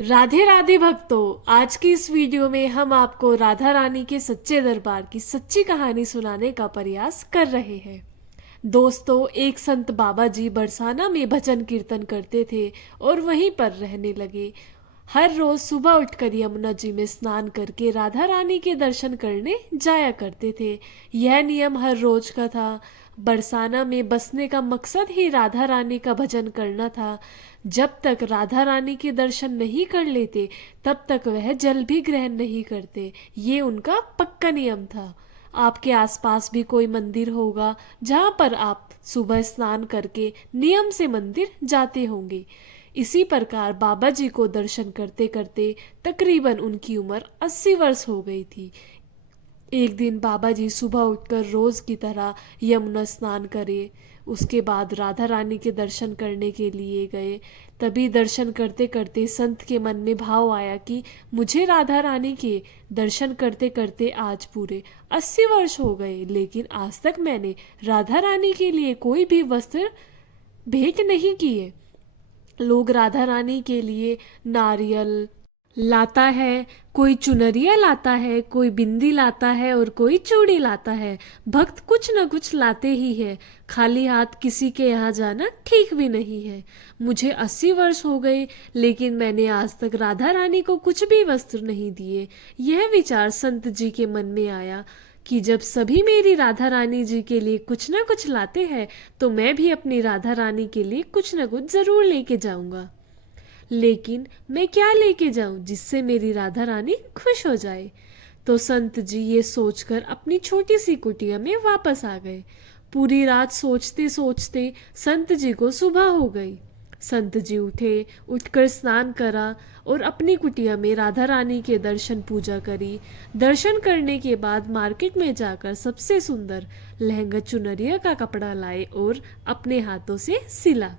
राधे राधे भक्तों, आज की इस वीडियो में हम आपको राधा रानी के सच्चे दरबार की सच्ची कहानी सुनाने का प्रयास कर रहे हैं। दोस्तों, एक संत बाबा जी बरसाना में भजन कीर्तन करते थे और वहीं पर रहने लगे। हर रोज सुबह उठकर यमुना जी में स्नान करके राधा रानी के दर्शन करने जाया करते थे। यह नियम हर रोज का था। बरसाना में बसने का मकसद ही राधा रानी का भजन करना था। जब तक राधा रानी के दर्शन नहीं कर लेते तब तक वह जल भी ग्रहण नहीं करते। ये उनका पक्का नियम था। आपके आसपास भी कोई मंदिर होगा जहाँ पर आप सुबह स्नान करके नियम से मंदिर जाते होंगे। इसी प्रकार बाबा जी को दर्शन करते करते तकरीबन उनकी उम्र 80 वर्ष हो गई थी। एक दिन बाबा जी सुबह उठकर रोज की तरह यमुना स्नान करे, उसके बाद राधा रानी के दर्शन करने के लिए गए। तभी दर्शन करते करते संत के मन में भाव आया कि मुझे राधा रानी के दर्शन करते करते आज पूरे 80 वर्ष हो गए, लेकिन आज तक मैंने राधा रानी के लिए कोई भी वस्त्र भेंट नहीं किए। लोग राधा रानी के लिए नारियल लाता है, कोई चुनरिया लाता है, कोई बिंदी लाता है और कोई चूड़ी लाता है। भक्त कुछ न कुछ लाते ही है। खाली हाथ किसी के यहाँ जाना ठीक भी नहीं है। मुझे 80 वर्ष हो गए, लेकिन मैंने आज तक राधा रानी को कुछ भी वस्त्र नहीं दिए। यह विचार संत जी के मन में आया कि जब सभी मेरी राधा रानी जी के लिए कुछ न कुछ लाते हैं तो मैं भी अपनी राधा रानी के लिए कुछ न कुछ जरूर लेके जाऊंगा। लेकिन मैं क्या लेके जाऊं जिससे मेरी राधा रानी खुश हो जाए। तो संत जी ये सोचकर अपनी छोटी सी कुटिया में वापस आ गए। पूरी रात सोचते सोचते संत जी को सुबह हो गई। संत जी उठे, उठकर स्नान करा और अपनी कुटिया में राधा रानी के दर्शन पूजा करी। दर्शन करने के बाद मार्केट में जाकर सबसे सुंदर लहंगा चुनरिया का कपड़ा लाए और अपने हाथों से सिला।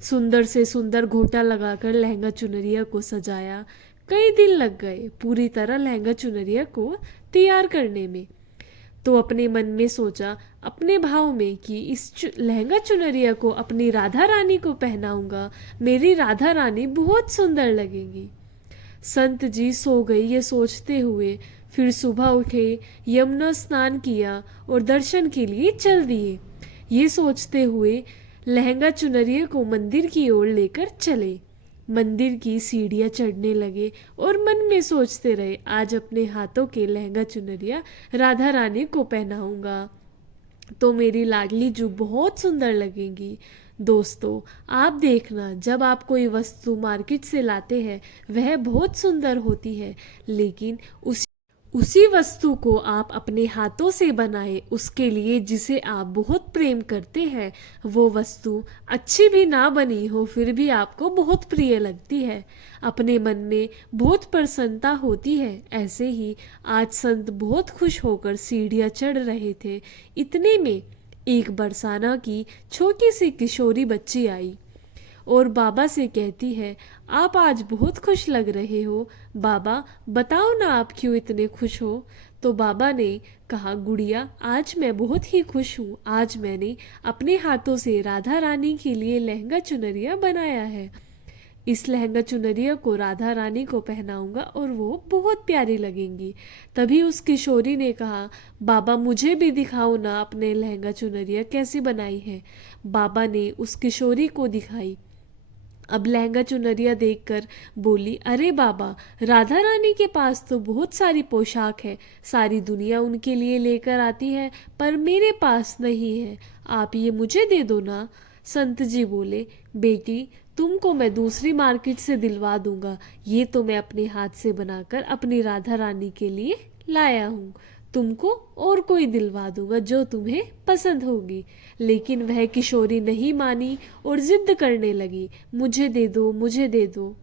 सुंदर से सुंदर घोटा लगाकर लहंगा चुनरिया को सजाया। कई दिन लग गए पूरी तरह लहंगा चुनरिया को तैयार करने में। तो अपने मन में सोचा अपने भाव में कि लहंगा चुनरिया को अपनी राधा रानी को पहनाऊंगा, मेरी राधा रानी बहुत सुंदर लगेगी। संत जी सो गए ये सोचते हुए। फिर सुबह उठे, यमुना स्नान किया और दर्शन के लिए चल दिए। ये सोचते हुए लहंगा चुनरिया को मंदिर की ओर लेकर चले। मंदिर की सीढ़ियां चढ़ने लगे और मन में सोचते रहे आज अपने हाथों के लहंगा चुनरिया राधा रानी को पहनाऊंगा तो मेरी लाडली जू बहुत सुंदर लगेंगी। दोस्तों, आप देखना जब आप कोई वस्तु मार्केट से लाते हैं वह बहुत सुंदर होती है, लेकिन उसी वस्तु को आप अपने हाथों से बनाए, उसके लिए जिसे आप बहुत प्रेम करते हैं, वो वस्तु अच्छी भी ना बनी हो फिर भी आपको बहुत प्रिय लगती है, अपने मन में बहुत प्रसन्नता होती है। ऐसे ही आज संत बहुत खुश होकर सीढ़ियाँ चढ़ रहे थे। इतने में एक बरसाना की छोटी सी किशोरी बच्ची आई और बाबा से कहती है, आप आज बहुत खुश लग रहे हो। बाबा, बताओ ना आप क्यों इतने खुश हो। तो बाबा ने कहा, गुड़िया, आज मैं बहुत ही खुश हूँ। आज मैंने अपने हाथों से राधा रानी के लिए लहंगा चुनरिया बनाया है। इस लहंगा चुनरिया को राधा रानी को पहनाऊंगा और वो बहुत प्यारी लगेंगी। तभी उस किशोरी ने कहा, बाबा मुझे भी दिखाओ ना अपने लहंगा चुनरिया कैसी बनाई है। बाबा ने उस किशोरी को दिखाई। अब लहंगा चुनरिया देखकर बोली, अरे बाबा, राधा रानी के पास तो बहुत सारी पोशाक है, सारी दुनिया उनके लिए लेकर आती है, पर मेरे पास नहीं है। आप ये मुझे दे दो ना। संत जी बोले, बेटी, तुमको मैं दूसरी मार्केट से दिलवा दूंगा। ये तो मैं अपने हाथ से बनाकर अपनी राधा रानी के लिए लाया हूँ। तुमको और कोई दिलवा दूंगा जो तुम्हें पसंद होगी। लेकिन वह किशोरी नहीं मानी और जिद करने लगी, मुझे दे दो, मुझे दे दो।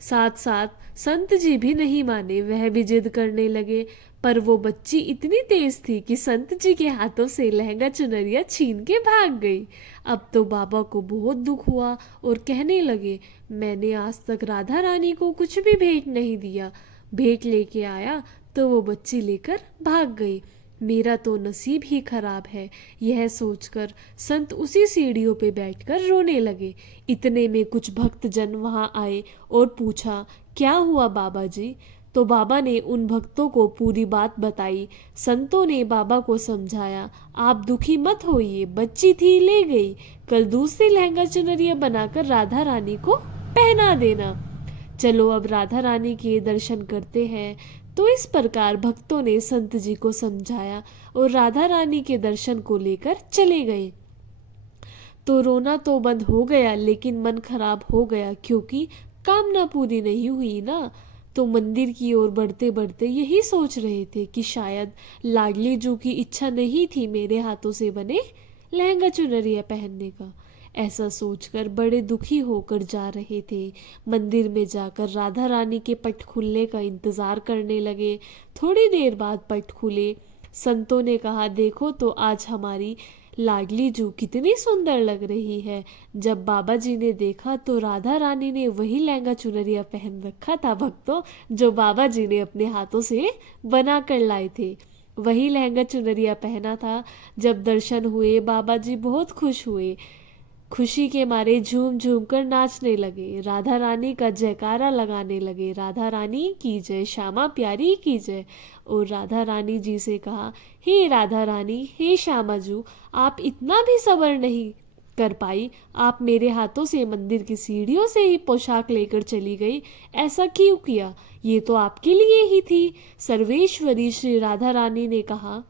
साथ साथ संत जी भी नहीं माने, वह भी जिद करने लगे। पर वो बच्ची इतनी तेज थी कि संत जी के हाथों से लहंगा चुनरिया छीन के भाग गई। अब तो बाबा को बहुत दुख हुआ और कहने लगे, मैंने आज तक राधा रानी को कुछ भी भेंट नहीं दिया। भेंट लेके आया तो वो बच्ची लेकर भाग गई। मेरा तो नसीब ही खराब है। यह सोचकर संत उसी सीढ़ियों पे बैठकर रोने लगे। इतने में कुछ भक्तजन वहां आए और पूछा, क्या हुआ बाबा जी? तो बाबा ने उन भक्तों को पूरी बात बताई। संतों ने बाबा को समझाया, आप दुखी मत होइए, बच्ची थी ले गई, कल दूसरी लहंगा चुनरिया बनाकर राधा रानी को पहना देना। चलो अब राधा रानी के दर्शन करते हैं। तो इस प्रकार भक्तों ने संत जी को समझाया और राधा रानी के दर्शन को लेकर चले गए। तो रोना तो बंद हो गया, लेकिन मन खराब हो गया, क्योंकि कामना पूरी नहीं हुई ना। तो मंदिर की ओर बढ़ते बढ़ते यही सोच रहे थे कि शायद लाडली जू की इच्छा नहीं थी मेरे हाथों से बने लहंगा चुनरिया पहनने का। ऐसा सोचकर बड़े दुखी होकर जा रहे थे। मंदिर में जाकर राधा रानी के पट खुलने का इंतजार करने लगे। थोड़ी देर बाद पट खुले। संतों ने कहा, देखो तो आज हमारी लाडली जू कितनी सुंदर लग रही है। जब बाबा जी ने देखा तो राधा रानी ने वही लहंगा चुनरिया पहन रखा था भक्तों, जो बाबा जी ने अपने हाथों से बना कर लाए थे। वही लहंगा चुनरिया पहना था। जब दर्शन हुए बाबा जी बहुत खुश हुए। खुशी के मारे झूम झूम कर नाचने लगे, राधा रानी का जयकारा लगाने लगे, राधा रानी की जय, श्यामा प्यारी की जय। और राधा रानी जी से कहा, हे राधा रानी, हे श्यामा जू, आप इतना भी सब्र नहीं कर पाई? आप मेरे हाथों से मंदिर की सीढ़ियों से ही पोशाक लेकर चली गई, ऐसा क्यों किया? ये तो आपके लिए ही थी। सर्वेश्वरी श्री राधा रानी ने कहा,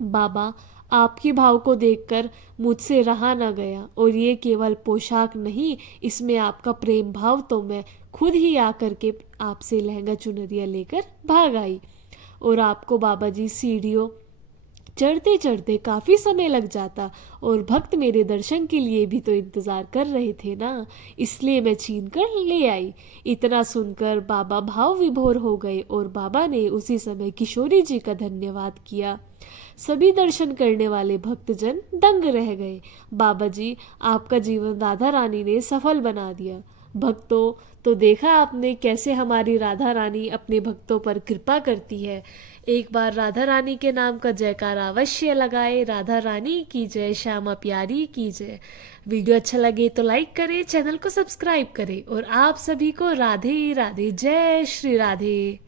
बाबा, आपके भाव को देखकर मुझसे रहा न गया, और ये केवल पोशाक नहीं, इसमें आपका प्रेम भाव तो मैं खुद ही आकर के आपसे लहंगा चुनरिया लेकर भाग आई। और आपको बाबा जी सीढ़ियों चढ़ते चढ़ते काफी समय लग जाता, और भक्त मेरे दर्शन के लिए भी तो इंतजार कर रहे थे ना, इसलिए मैं छीन कर ले आई। इतना सुनकर बाबा भाव विभोर हो गए और बाबा ने उसी समय किशोरी जी का धन्यवाद किया। सभी दर्शन करने वाले भक्तजन दंग रह गए। बाबा जी, आपका जीवन राधा रानी ने सफल बना दिया। भक्तों, तो देखा आपने कैसे हमारी राधा रानी अपने भक्तों पर कृपा करती है। एक बार राधा रानी के नाम का जयकारा अवश्य लगाए। राधा रानी की जय, श्यामा प्यारी की जय। वीडियो अच्छा लगे तो लाइक करें, चैनल को सब्सक्राइब करें, और आप सभी को राधे राधे, जय श्री राधे।